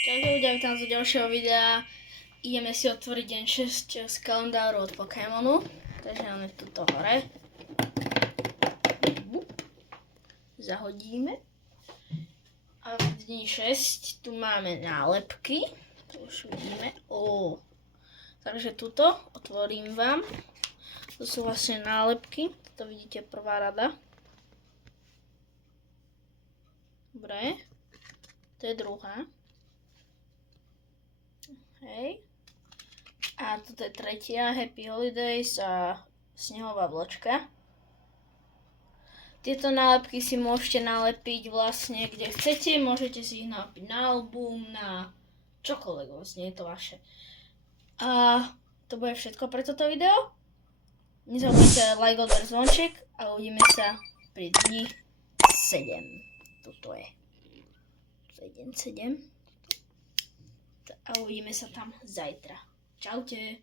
Čaute ľudia, vítam z ďalšieho videa. Ideme si otvoriť deň 6 z kalendáru od Pokémonu. Takže máme tuto hore. Zahodíme. A v dni 6 tu máme nálepky. To už vidíme. Takže tuto otvorím vám. To sú vlastne nálepky. To vidíte, prvá rada. Dobre. To je druhá. Hej. A toto je tretia, Happy Holidays a snehová vločka. Tieto nálepky si môžete nalepiť vlastne kde chcete, môžete si ich nalepiť na album, na čokoľvek vlastne, je to vaše. A to bude všetko pre toto video. Nezabudnite like, odber, zvonček a uvidíme sa pri dni 7. Toto je. To je deň 7. A uvidíme sa tam zajtra. Čaute.